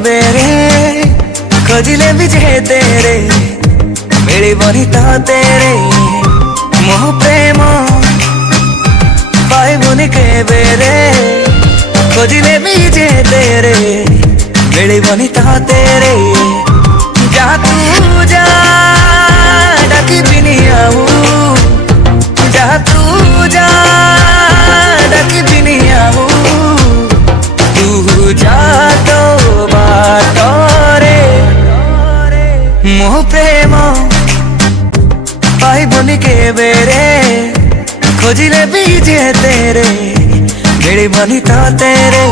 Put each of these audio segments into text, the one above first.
बेरे खोजिले भी जे तेरे मिलिबनी तो तेरे मोह प्रेम पाइबुनी के बेरे खोजिले भी जे तेरे मिलिबनी तो तेरे जा तू जा डाकी बिनी आऊ जा तू जा डाकी बिनी आऊ तू जा तो बाटरे मोह प्रेम पाइबुनी के बेरे खोजिले भी जे तेरे मिलिबनी तो तेरे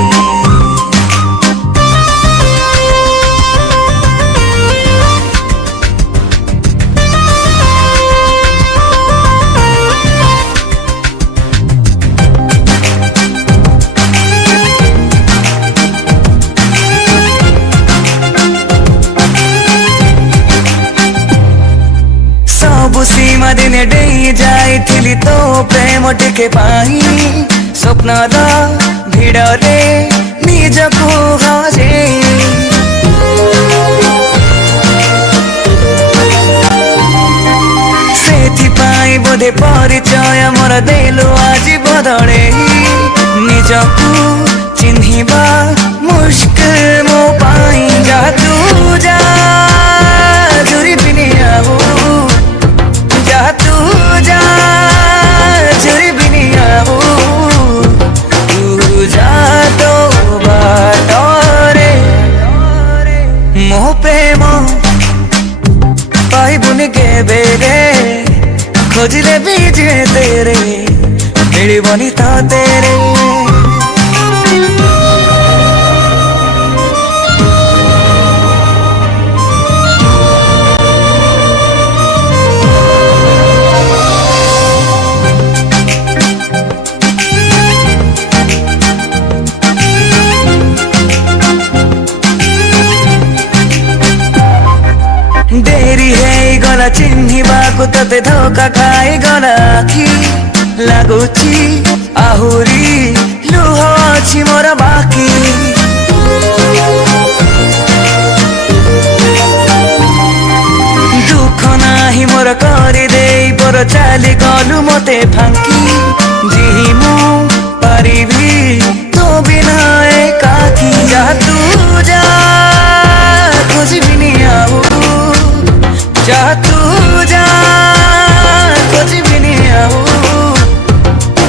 सीमा दिने डेई जाइथिली तो प्रेम टिके पाई स्वप्नर भिड़रे निजको हजे सेथिपाई बोधे परिचय मोर देलु आज बदले निजको चिन्हिबा मुश्किल मो पाई जा तू जा जुरी बिनी आऊ जा तू जा जुरी बिनी आऊ तू जा तो बाटरे मोह प्रेम पाइबुनी के बेरे खोजिले भी जे तेरे मिलिबनी तो तेरे देरी है गला चिन्हिबा को तते धोखा खाई गला आखि लागुची आहुरी लुह अछि मोर बाकी दुख नाही मोर करी देई पर चाली गलु मते फांकी जी मु पारिबी तो बिना एकाकी जा तू जा खोजिबिनी आऊ जा तू जा खोजिबिनी आऊ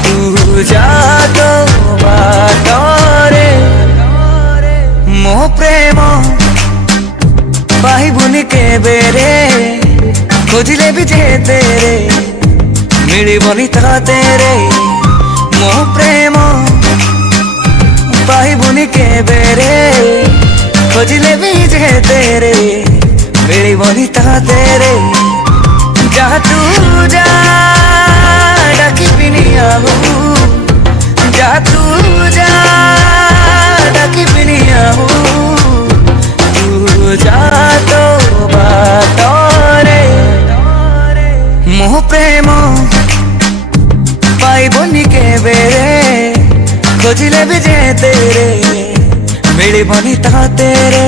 तू जा तो बाटरे मोह प्रेम पाइबुनी के बेरे खोजिले भी जे तेरे मिलिबनी तो तेरे मोह प्रेम पाइबुनी के बेरे खोजिले भी जे तेरे मिलिबनी तो तेरे जा तू जा डाकी बिनी आऊ जा तू जा डाकी बिनी आऊ तू जा तो बाटरे मोह प्रेम पाइबुनी के बेरे खोजिले भी जे तेरे मिलिबनी तो तेरे।